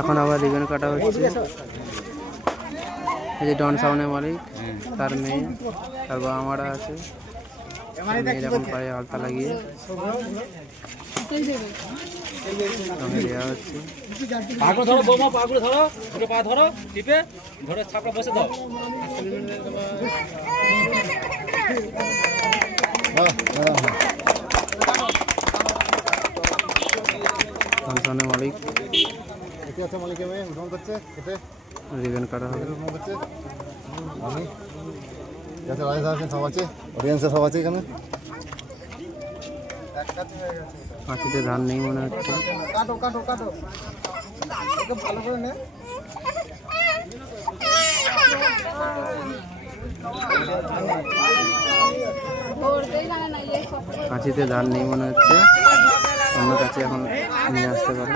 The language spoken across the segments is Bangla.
এখন আবার রিবেন কাটা হচ্ছে। এই যে ডন সাউন্ডের মালিক, তার মেয়ে, তার বাবা মারা আছে। মেয়ের এখন পায়ে আলতা লাগিয়ে দেওয়া হচ্ছে। ধরো বৌমা, পাগুলো ধরো, দুটো পা ধরো, টিপে ধরে ছাপড়া বসে দাও। ডন সাউন্ডের মালিক রিবেন কাটা হবে। সব আছে, অডিয়েন্সে সব আছে এখানে। কাঁচিতে ধান নেই মনে হচ্ছে। কাঁচিতে ধান নেই মনে হচ্ছে, অন্য কাছে এখন নিয়ে আসতে পারে।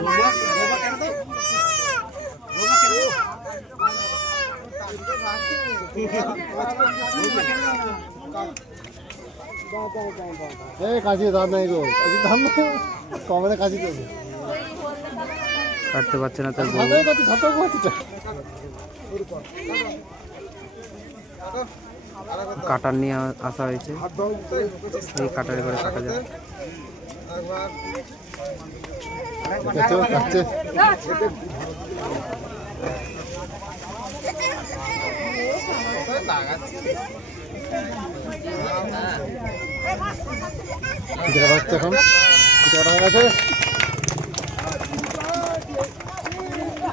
কাঁচি ধান নাই গো, কাঁচি ধান নাই, কমে কাঁচি তো কাটতে পারছে না তার বউ। কাটার নিয়ে আসা হয়েছে, এই কাটারে করে কাটা যায়।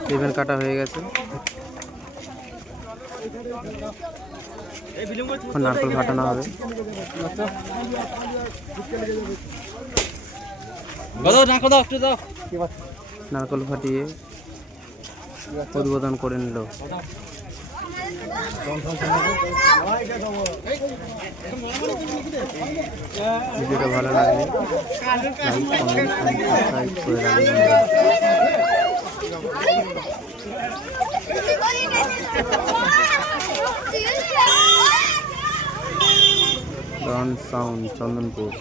রিবেন কাটা হয়ে গেছে। এখন নারকেল ফাটানো হবে। নারকেল ফাটিয়ে উদ্বোধন করে নিল। ভিডিওটা ভালো লাগলে লাইক, কমেন্ট, সাবস্ক্রাইব করে রাখবেন। ডন সাউন্ড, চন্দনপুর।